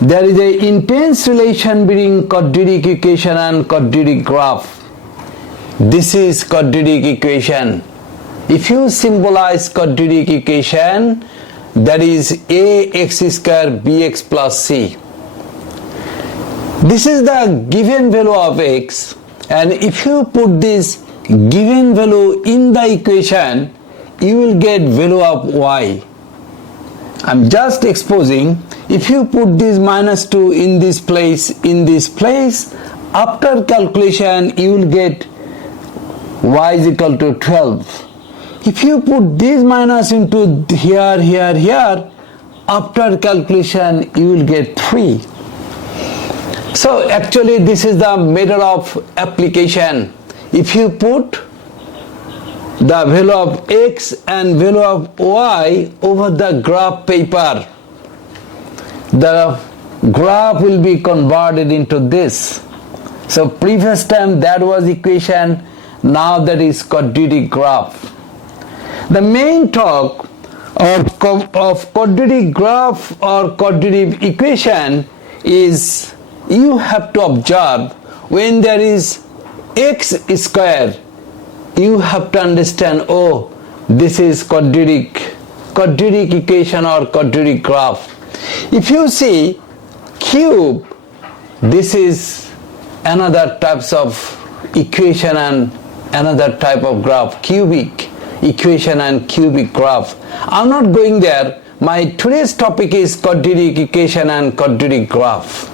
there is an intense relation between quadratic equation and quadratic graph. This is quadratic equation. If you symbolize quadratic equation, that is ax square bx plus c. This is the given value of x, and if you put this given value in the equation, you will get value of y. I'm just exposing. If you put this minus 2 in this place, after calculation you will get y is equal to 12. If you put this minus into here, after calculation you will get 3. So actually this is the method of application. If you put the value of x and value of y over the graph paper, the graph will be converted into this. So previous time that was equation, now that is quadratic graph. The main talk of quadratic graph or quadratic equation is you have to observe when there is x square, you have to understand, oh, this is quadratic equation or quadratic graph. If you see cube, this is another types of equation and another type of graph, cubic equation and cubic graph. I'm not going there. My today's topic is quadratic equation and quadratic graph.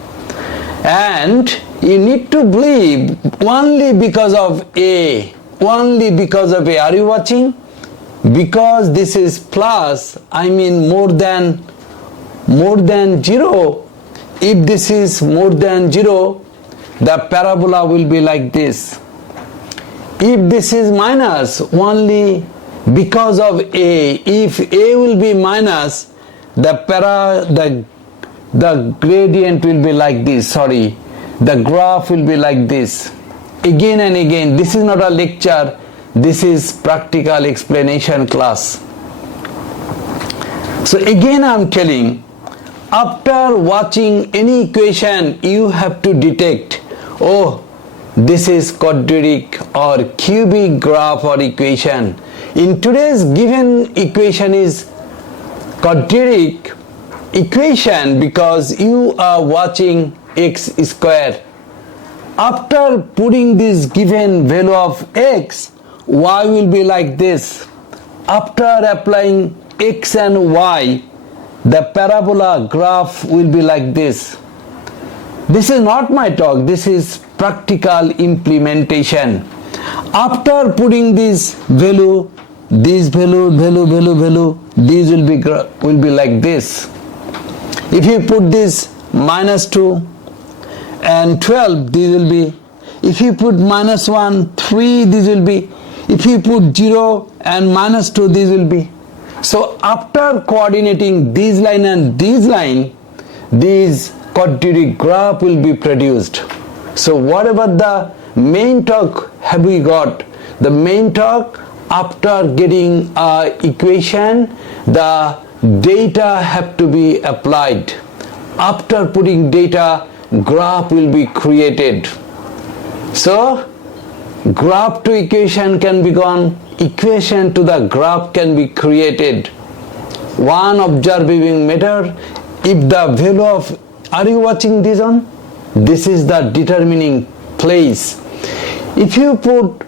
And you need to believe only because of A. Only because of A. Are you watching? Because this is plus, I mean more than 0. If this is more than 0, the parabola will be like this. If this is minus, only because of A. If A will be minus, the gradient will be like this, the graph will be like this. Again and again, this is not a lecture, this is practical explanation class. So again I am telling, after watching any equation, you have to detect, oh, this is quadratic or cubic graph or equation. In today's given equation is quadratic equation because you are watching x square. After putting this given value of x, y will be like this. After applying x and y, the parabola graph will be like this. This is not my talk, this is practical implementation. After putting this value, these value, these will be like this. If you put this minus 2 and 12, these will be. If you put minus 1, 3, these will be. If you put 0 and minus 2, these will be. So after coordinating this line and this line, this quadratic graph will be produced. So whatever the main talk have we got, the main talk, after getting a equation, the data have to be applied. After putting data, graph will be created. So graph to equation can be gone, equation to the graph can be created. One observing matter, if the value of, are you watching this on? This is the determining place. If you put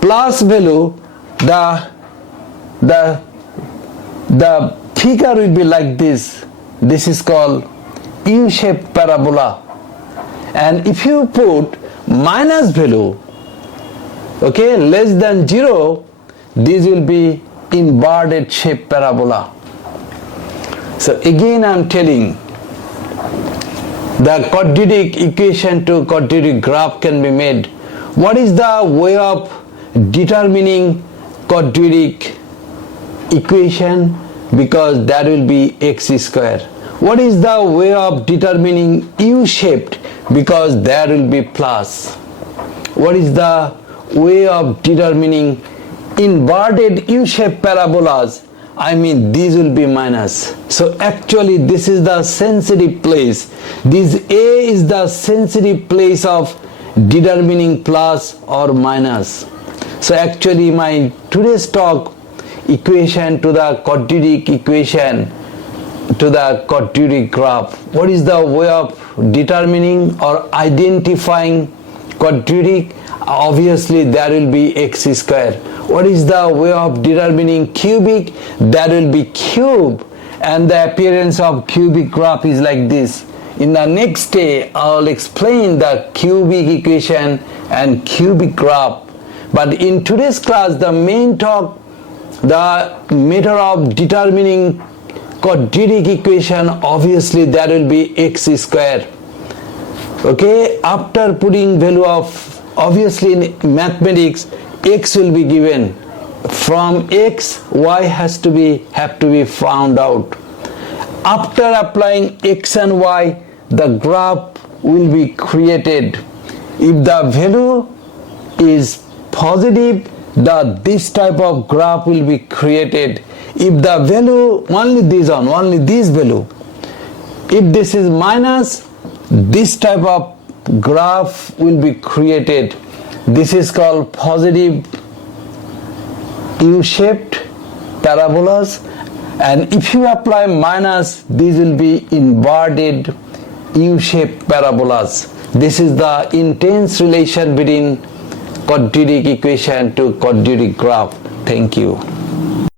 plus value, the figure will be like this. This is called U-shaped parabola. And if you put minus value, okay, less than 0, this will be inverted shape parabola. So again I am telling, the quadratic equation to quadratic graph can be made. What is the way of determining quadratic equation? Because that will be x square. What is the way of determining U-shaped? Because that will be plus. What is the way of determining inverted U-shaped parabolas? I mean these will be minus. So actually this is the sensitive place. This A is the sensitive place of determining plus or minus. So actually my today's talk equation to the quadratic equation to the quadratic graph. What is the way of determining or identifying quadratic? Obviously there will be x square. What is the way of determining cubic? That will be cube, and the appearance of cubic graph is like this. In the next day I will explain the cubic equation and cubic graph. But in today's class the main talk, the method of determining quadratic equation, obviously there will be x square. Okay, after putting value of, obviously in mathematics x will be given. From x y have to be found out. After applying x and y, the graph will be created. If the value is positive, this type of graph will be created. If the value only this value, if this is minus, this type of graph will be created. This is called positive U-shaped parabolas, and if you apply minus, these will be inverted U-shaped parabolas. This is the intense relation between quadratic equation to quadratic graph. Thank you.